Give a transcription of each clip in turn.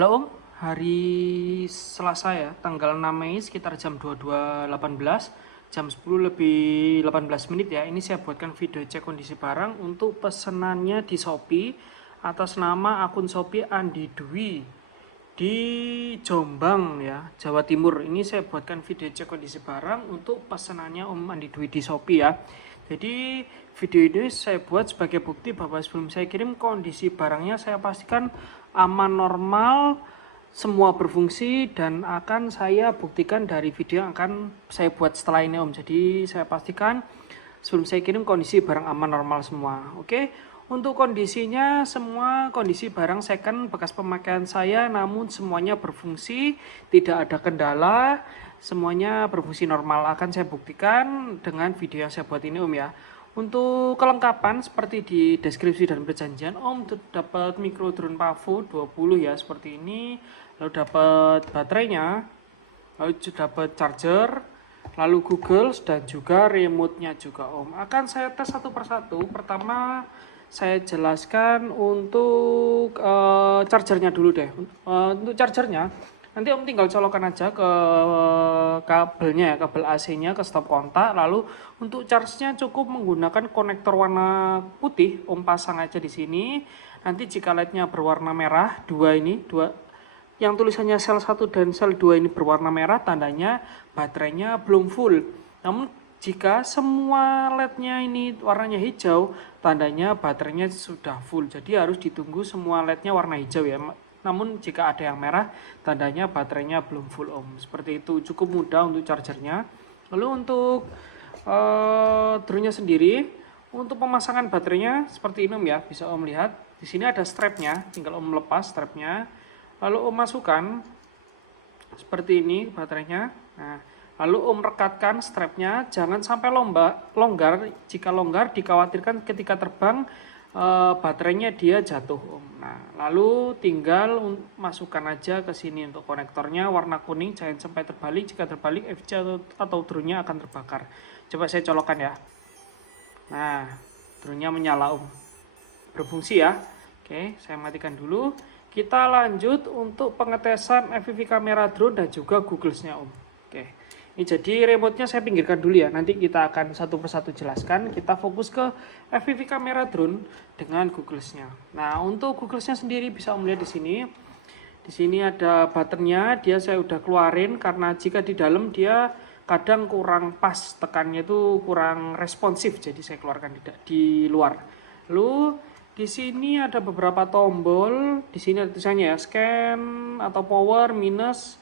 Halo Om, hari Selasa ya, tanggal 6 Mei sekitar jam 22.18, jam 10 lebih 18 menit ya. Ini saya buatkan video cek kondisi barang untuk pesenannya di Shopee atas nama akun Shopee Andi Dwi di Jombang ya, Jawa Timur. Ini saya buatkan video cek kondisi barang untuk pesenannya Om Andi Dwi di Shopee ya. Jadi video ini saya buat sebagai bukti bahwa sebelum saya kirim kondisi barangnya saya pastikan aman, normal, semua berfungsi, dan akan saya buktikan dari video yang akan saya buat setelah ini Om. Jadi saya pastikan sebelum saya kirim kondisi barang aman, normal semua. Oke, untuk kondisinya semua kondisi barang second bekas pemakaian saya, namun semuanya berfungsi, tidak ada kendala, semuanya berfungsi normal. Akan saya buktikan dengan video yang saya buat ini Om ya. Untuk kelengkapan seperti di deskripsi dan perjanjian Om dapat micro drone Pavo 20 ya seperti ini, lalu dapat baterainya, lalu dapat charger, lalu Google dan juga remote-nya juga Om. Akan saya tes satu persatu. Pertama saya jelaskan untuk chargernya dulu deh. Untuk chargernya nanti Om tinggal colokan aja ke kabelnya ya, kabel AC-nya ke stop kontak. Lalu untuk charge-nya cukup menggunakan konektor warna putih, Om pasang aja di sini. Nanti jika LED-nya berwarna merah, dua yang tulisannya sel 1 dan sel 2 ini berwarna merah, tandanya baterainya belum full. Namun jika semua LED-nya ini warnanya hijau, tandanya baterainya sudah full. Jadi harus ditunggu semua LED-nya warna hijau ya. Namun jika ada yang merah, tandanya baterainya belum full Om. Seperti itu, cukup mudah untuk chargernya. Lalu untuk drone-nya sendiri, untuk pemasangan baterainya seperti ini Om ya. Bisa Om lihat, di sini ada strapnya, tinggal Om lepas strapnya. Lalu Om masukkan seperti ini baterainya. Nah, lalu Om rekatkan strapnya, jangan sampai longgar. Jika longgar dikhawatirkan ketika terbang baterainya dia jatuh Om. Nah, lalu tinggal masukkan aja ke sini untuk konektornya warna kuning, jangan sampai terbalik. Jika terbalik FJ atau drone-nya akan terbakar. Coba saya colokkan ya. Nah, drone-nya menyala Om. Berfungsi ya. Oke, saya matikan dulu. Kita lanjut untuk pengetesan FPV kamera drone dan juga Google-nya Om. Oke. Ini jadi remote-nya saya pinggirkan dulu ya. Nanti kita akan satu persatu jelaskan. Kita fokus ke FPV kamera drone dengan Google-nya. Nah, untuk Google-nya sendiri bisa Om lihat di sini. Di sini ada buttonnya. Dia saya udah keluarin karena jika di dalam dia kadang kurang pas, tekannya itu kurang responsif. Jadi saya keluarkan di luar. Lalu di sini ada beberapa tombol. Di sini ada tulisannya ya, scan atau power, minus,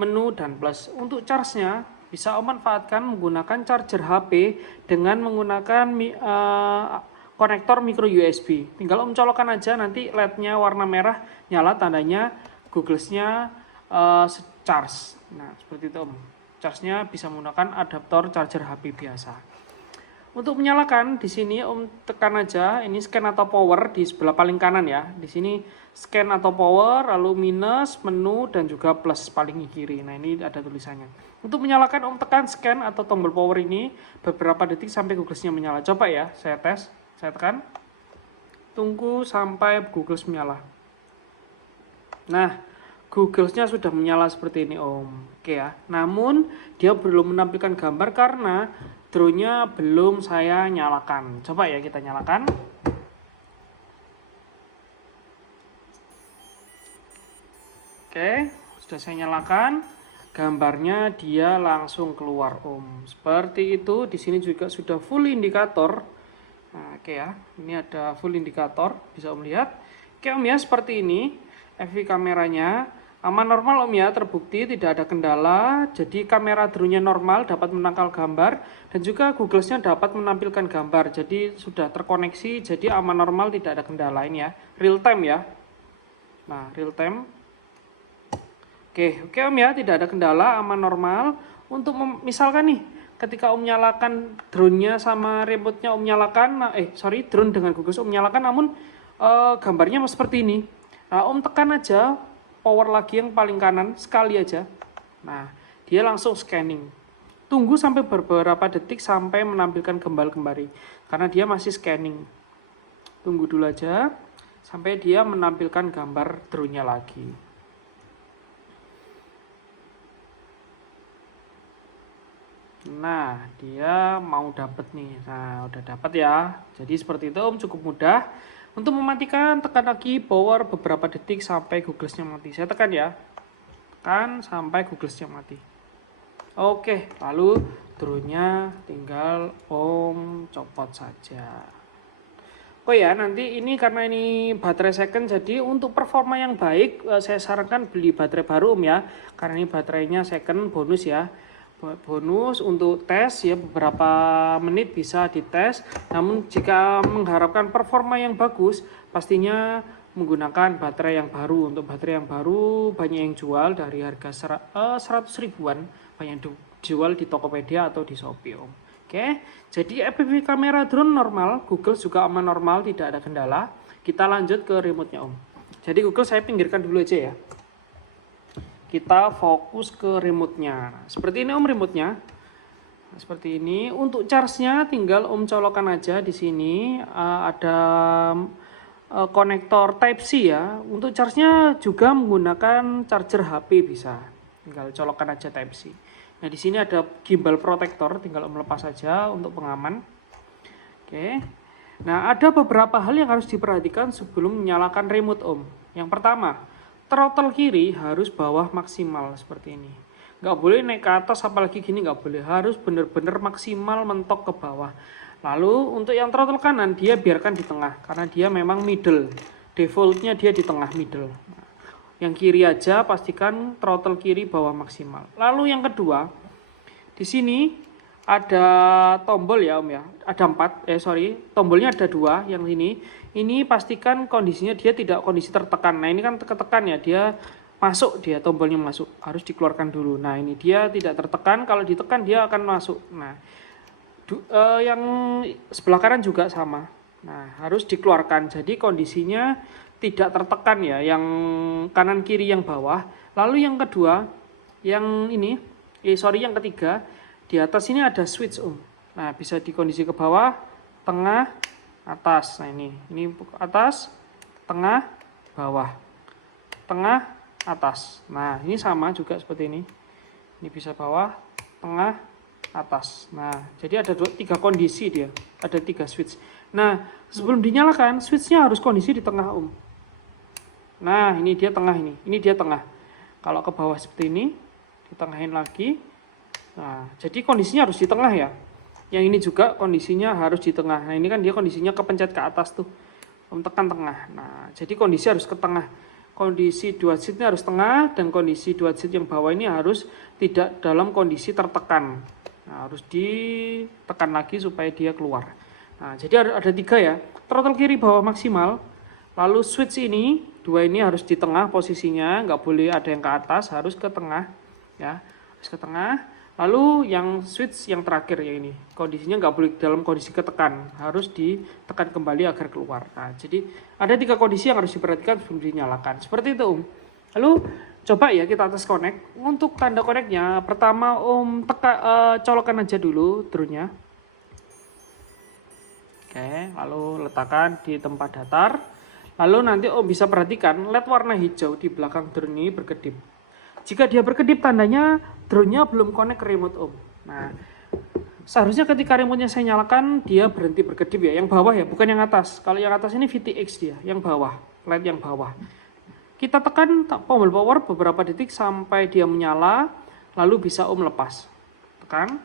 menu, dan plus. Untuk charge-nya bisa Om manfaatkan menggunakan charger HP dengan menggunakan konektor micro USB. Tinggal Om colokkan aja, nanti LED-nya warna merah nyala, tandanya Google-nya charge. Nah, seperti itu Om. Charge-nya bisa menggunakan adaptor charger HP biasa. Untuk menyalakan di sini Om tekan aja ini scan atau power di sebelah paling kanan ya. Di sini scan atau power, lalu minus, menu, dan juga plus paling kiri. Nah, ini ada tulisannya. Untuk menyalakan Om tekan scan atau tombol power ini beberapa detik sampai Google-nya menyala. Coba ya, saya tes. Saya tekan. Tunggu sampai Google menyala. Nah, Google-nya sudah menyala seperti ini Om. Oke ya. Namun dia belum menampilkan gambar karena drone-nya belum saya nyalakan. Coba ya kita nyalakan. Oke, sudah saya nyalakan. Gambarnya dia langsung keluar Om. Seperti itu. Di sini juga sudah full indikator. Nah, oke ya. Ini ada full indikator, bisa Om lihat. Oke Om ya, seperti ini. FPV kameranya aman, normal Om ya, terbukti tidak ada kendala. Jadi kamera drone-nya normal, dapat menangkal gambar, dan juga Google-nya dapat menampilkan gambar. Jadi sudah terkoneksi, jadi aman, normal, tidak ada kendala. Ini ya, real time ya. Nah, real time. Oke Om ya, tidak ada kendala, aman, normal. Untuk misalkan nih, ketika Om nyalakan drone-nya sama remote-nya Om nyalakan, drone dengan Google Om nyalakan, namun gambarnya seperti ini. Nah, Om tekan aja power lagi yang paling kanan sekali aja. Nah, dia langsung scanning. Tunggu sampai beberapa detik sampai menampilkan kembali karena dia masih scanning. Tunggu dulu aja sampai dia menampilkan gambar drone-nya lagi. Nah, dia mau dapet nih. Nah, udah dapat ya. Jadi seperti itu Om, cukup mudah. Untuk mematikan, tekan lagi power beberapa detik sampai Google-nya mati. Saya tekan ya. Tekan sampai Google-nya mati. Oke, lalu drone-nya tinggal Om copot saja. Oh ya, nanti ini karena ini baterai second, jadi untuk performa yang baik saya sarankan beli baterai baru Om ya. Karena ini baterainya second bonus ya. Bonus untuk tes ya, beberapa menit bisa dites. Namun jika mengharapkan performa yang bagus, pastinya menggunakan baterai yang baru. Untuk baterai yang baru banyak yang jual dari harga 100 ribuan, banyak yang dijual di Tokopedia atau di Shopee Om. Oke, jadi FPV kamera drone normal, Google juga aman normal, tidak ada kendala. Kita lanjut ke remote-nya Om. Jadi Google saya pinggirkan dulu aja ya. Kita fokus ke remote-nya. Nah, seperti ini Om remote-nya. Nah, seperti ini. Untuk charge-nya tinggal Om colokan aja di sini. Ada konektor Type-C ya. Untuk charge-nya juga menggunakan charger HP bisa. Tinggal colokan aja Type-C. Nah, di sini ada gimbal protector, tinggal Om lepas saja untuk pengaman. Oke. Nah, ada beberapa hal yang harus diperhatikan sebelum menyalakan remote Om. Yang pertama, throttle kiri harus bawah maksimal seperti ini. Nggak boleh naik ke atas, apalagi gini nggak boleh. Harus benar-benar maksimal mentok ke bawah. Lalu untuk yang throttle kanan dia biarkan di tengah karena dia memang middle. Defaultnya dia di tengah middle. Yang kiri aja pastikan throttle kiri bawah maksimal. Lalu yang kedua, di sini ada tombol ya Om ya. Ada 4, tombolnya ada 2 yang ini. Ini pastikan kondisinya dia tidak kondisi tertekan. Nah, ini kan ketekan ya, dia masuk, dia tombolnya masuk. Harus dikeluarkan dulu. Nah, ini dia tidak tertekan, kalau ditekan dia akan masuk. Nah, yang sebelah kanan juga sama. Nah, harus dikeluarkan. Jadi kondisinya tidak tertekan ya, yang kanan kiri yang bawah. Lalu yang kedua, yang ini, yang ketiga, di atas ini ada switch Om. Nah, bisa di kondisi ke bawah, tengah, atas. Nah, ini atas, tengah, bawah. Tengah, atas. Nah, ini sama juga seperti ini. Ini bisa bawah, tengah, atas. Nah, jadi ada 3 kondisi dia. Ada 3 switch. Nah, sebelum dinyalakan, switchnya harus kondisi di tengah Om. Nah, ini dia tengah ini. Ini dia tengah. Kalau ke bawah seperti ini, ditengahin lagi. Nah, jadi kondisinya harus di tengah ya. Yang ini juga kondisinya harus di tengah. Nah, ini kan dia kondisinya kepencet ke atas tuh. Om tekan tengah. Nah, jadi kondisi harus ke tengah. Kondisi dual seatnya harus tengah dan kondisi dual seat yang bawah ini harus tidak dalam kondisi tertekan. Nah, harus ditekan lagi supaya dia keluar. Nah, jadi ada 3 ya. Throttle kiri bawah maksimal. Lalu switch ini, 2 ini harus di tengah posisinya, nggak boleh ada yang ke atas, harus ke tengah ya. Harus ke tengah. Lalu yang switch yang terakhir ya ini, kondisinya nggak boleh dalam kondisi ketekan, harus ditekan kembali agar keluar. Nah, jadi ada 3 kondisi yang harus diperhatikan sebelum dinyalakan. Seperti itu Om. Lalu coba ya kita tes connect. Untuk tanda connectnya, pertama Om colokan aja dulu drone-nya. Oke, lalu letakkan di tempat datar. Lalu nanti Om bisa perhatikan LED warna hijau di belakang drone ini berkedip. Jika dia berkedip tandanya drone-nya belum connect ke remote Om. Nah, seharusnya ketika remote-nya saya nyalakan dia berhenti berkedip ya, yang bawah ya, bukan yang atas. Kalau yang atas ini VTX dia, yang bawah, LED yang bawah. Kita tekan tombol power beberapa detik sampai dia menyala, lalu bisa Om lepas. Tekan.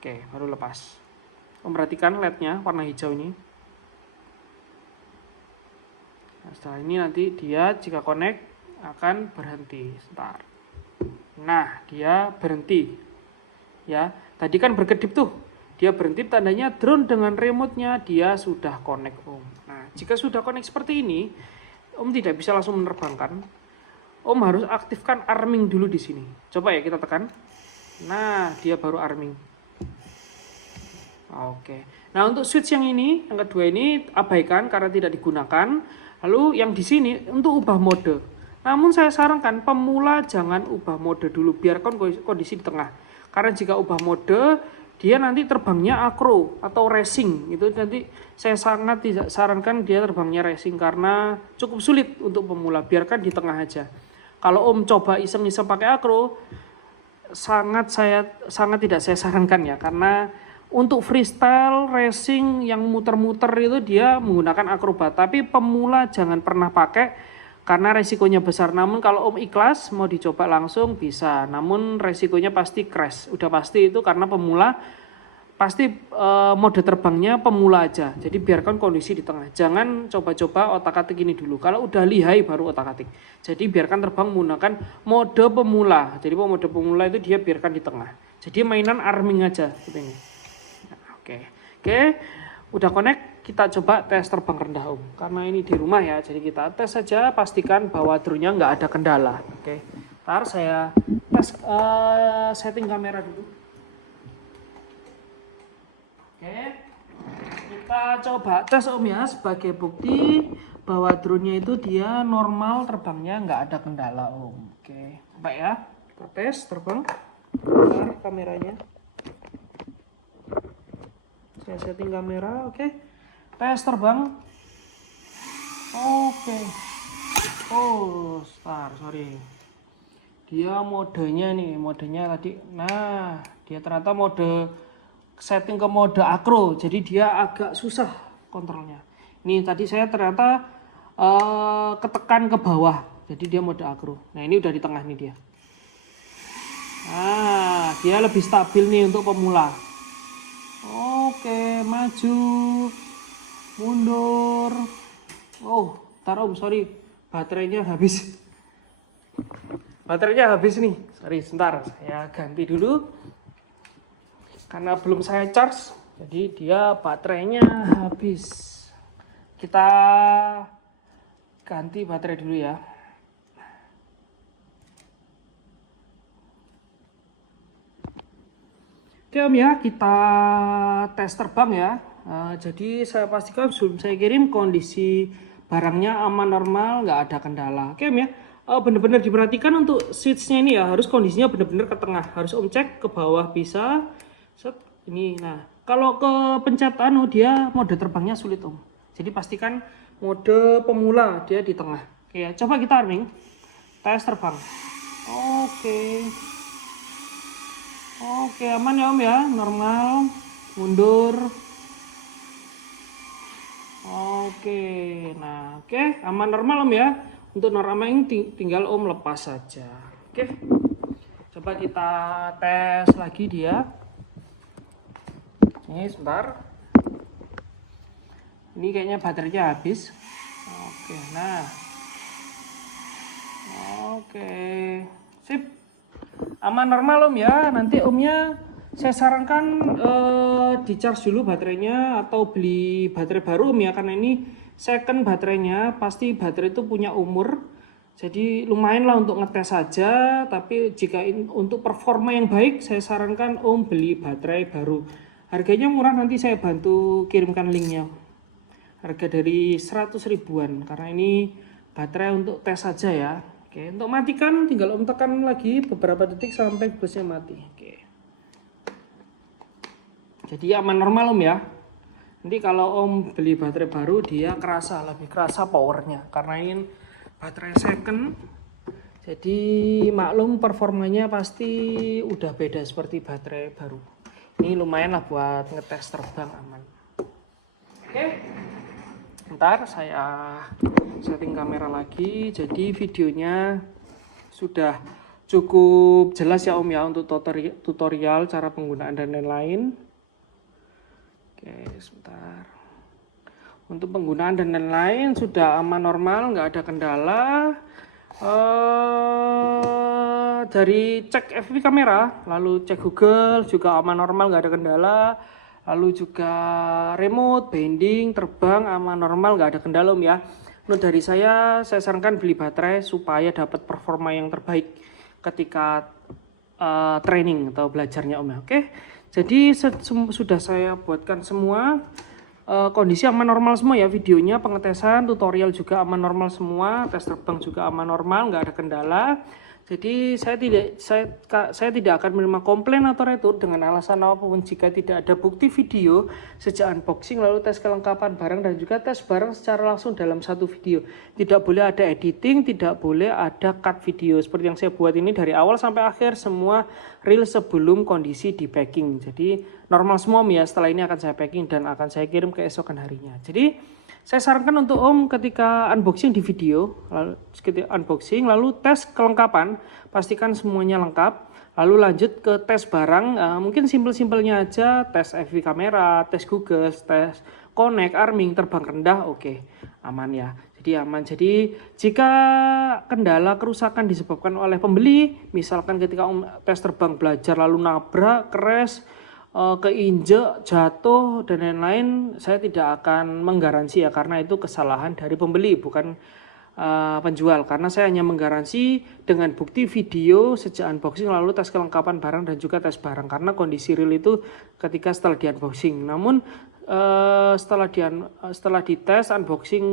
Oke, baru lepas. Om perhatikan LED-nya warna hijau ini. Nah, setelah ini nanti dia jika connect akan berhenti. Sebentar. Nah, dia berhenti. Ya, tadi kan berkedip tuh. Dia berhenti tandanya drone dengan remote-nya dia sudah connect Om. Nah, jika sudah connect seperti ini, Om tidak bisa langsung menerbangkan. Om harus aktifkan arming dulu di sini. Coba ya kita tekan. Nah, dia baru arming. Oke. Nah, untuk switch yang ini, yang kedua ini abaikan karena tidak digunakan. Lalu yang di sini untuk ubah mode. Namun saya sarankan pemula jangan ubah mode dulu, biarkan kondisi di tengah. Karena jika ubah mode, dia nanti terbangnya acro atau racing. Itu nanti saya sangat tidak sarankan dia terbangnya racing karena cukup sulit untuk pemula, biarkan di tengah aja. Kalau Om coba iseng-iseng pakai acro, sangat tidak saya sarankan ya, karena untuk freestyle racing yang muter-muter itu dia menggunakan akrobat, tapi pemula jangan pernah pakai karena resikonya besar. Namun kalau Om ikhlas mau dicoba langsung bisa, namun resikonya pasti crash, udah pasti itu, karena pemula pasti mode terbangnya pemula aja. Jadi biarkan kondisi di tengah, jangan coba-coba otak-atik ini dulu. Kalau udah lihai baru otak-atik. Jadi biarkan terbang menggunakan mode pemula. Jadi mode pemula itu dia biarkan di tengah. Jadi mainan arming aja gitu ini. Nah, oke, udah connect, kita coba tes terbang rendah Om. Karena ini di rumah ya, jadi kita tes saja, pastikan bahwa drone-nya nggak ada kendala. Oke, ntar saya tes setting kamera dulu. Oke, kita coba tes Om ya, sebagai bukti bahwa drone-nya itu dia normal terbangnya, nggak ada kendala Om. Oke, coba ya, kita tes terbang. Bentar kameranya, saya setting kamera. Oke, tes terbang. Oke, oh sorry, dia modenya tadi, nah dia ternyata mode setting ke mode akro, jadi dia agak susah kontrolnya. Ini tadi saya ternyata ketekan ke bawah, jadi dia mode akro. Nah ini udah di tengah nih dia. Nah dia lebih stabil nih untuk pemula. Oke, maju, mundur. Oh, taruh sorry, baterainya habis. Baterainya habis nih. Sorry, sebentar, saya ganti dulu. Karena belum saya charge, jadi dia baterainya habis. Kita ganti baterai dulu ya. Oke Om ya, kita tes terbang ya. Jadi saya pastikan sebelum saya kirim kondisi barangnya aman, normal, nggak ada kendala. Oke Om ya, benar-benar diperhatikan untuk seats-nya ini ya, harus kondisinya benar-benar ke tengah. Harus Om cek ke bawah bisa. Set, ini, nah kalau ke pencet dia mode terbangnya sulit Om. Jadi pastikan mode pemula dia di tengah. Oke ya, coba kita arming, tes terbang. Oke, aman ya Om ya, normal, mundur. Oke, nah aman normal Om ya. Untuk normal ini tinggal Om lepas saja. Oke, coba kita tes lagi dia. Ini sebentar, ini kayaknya baterainya habis. Oke, nah sip, aman normal Om ya. Nanti Omnya saya sarankan di charge dulu baterainya, atau beli baterai baru Om ya, karena ini second baterainya, pasti baterai itu punya umur. Jadi lumayan lah untuk ngetes saja, tapi jika untuk performa yang baik saya sarankan Om beli baterai baru. Harganya murah, nanti saya bantu kirimkan linknya. Harga dari 100 ribuan, karena ini baterai untuk tes saja ya. Oke, untuk matikan tinggal Om tekan lagi beberapa detik sampai busnya mati. Oke. Jadi aman normal Om ya. Nanti kalau Om beli baterai baru dia lebih kerasa powernya, karena ini baterai second. Jadi maklum performanya pasti udah beda seperti baterai baru. Ini lumayan lah buat ngetes terbang aman. Oke, ntar saya setting kamera lagi. Jadi videonya sudah cukup jelas ya Om ya, untuk tutorial cara penggunaan dan lain-lain. Oke, sebentar. Untuk penggunaan dan lain-lain sudah aman normal, nggak ada kendala. Dari cek FPV kamera, lalu cek Google juga aman normal, nggak ada kendala. Lalu juga remote, bending, terbang aman normal, nggak ada kendala Om ya. Menurut dari saya sarankan beli baterai supaya dapat performa yang terbaik ketika training atau belajarnya Om ya. Oke, jadi sudah saya buatkan semua. Kondisi aman normal semua ya, videonya, pengetesan, tutorial juga aman normal semua, tes terbang juga aman normal, nggak ada kendala. Jadi saya tidak akan menerima komplain atau retur dengan alasan apapun jika tidak ada bukti video sejak unboxing lalu tes kelengkapan barang dan juga tes barang secara langsung dalam satu video. Tidak boleh ada editing, tidak boleh ada cut video. Seperti yang saya buat ini dari awal sampai akhir semua real sebelum kondisi di packing. Jadi normal semua ya, setelah ini akan saya packing dan akan saya kirim keesokan harinya. Jadi saya sarankan untuk Om ketika unboxing di video, lalu tes kelengkapan, pastikan semuanya lengkap, lalu lanjut ke tes barang, mungkin simpel-simpelnya aja, tes FV kamera, tes Google, tes connect, arming, terbang rendah, oke, aman ya. Jadi aman. Jadi jika kendala kerusakan disebabkan oleh pembeli, misalkan ketika Om tes terbang belajar lalu nabrak, crash, keinjek, jatuh dan lain-lain, saya tidak akan menggaransi ya, karena itu kesalahan dari pembeli bukan penjual, karena saya hanya menggaransi dengan bukti video sejak unboxing lalu tes kelengkapan barang dan juga tes barang, karena kondisi real itu ketika setelah di unboxing. Namun setelah dites unboxing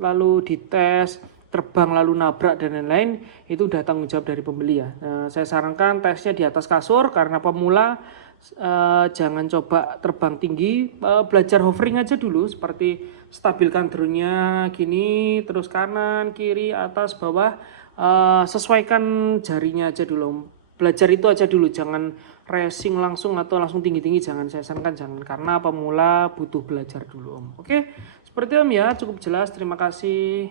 lalu dites terbang lalu nabrak dan lain-lain, itu udah tanggung jawab dari pembeli ya. Saya sarankan tesnya di atas kasur, karena pemula jangan coba terbang tinggi, belajar hovering aja dulu, seperti stabilkan drone-nya gini, terus kanan, kiri, atas, bawah, sesuaikan jarinya aja dulu. Belajar itu aja dulu, jangan racing langsung atau langsung tinggi-tinggi, jangan, saya sarankan jangan, karena pemula butuh belajar dulu Om. Oke, seperti Om ya, cukup jelas, terima kasih.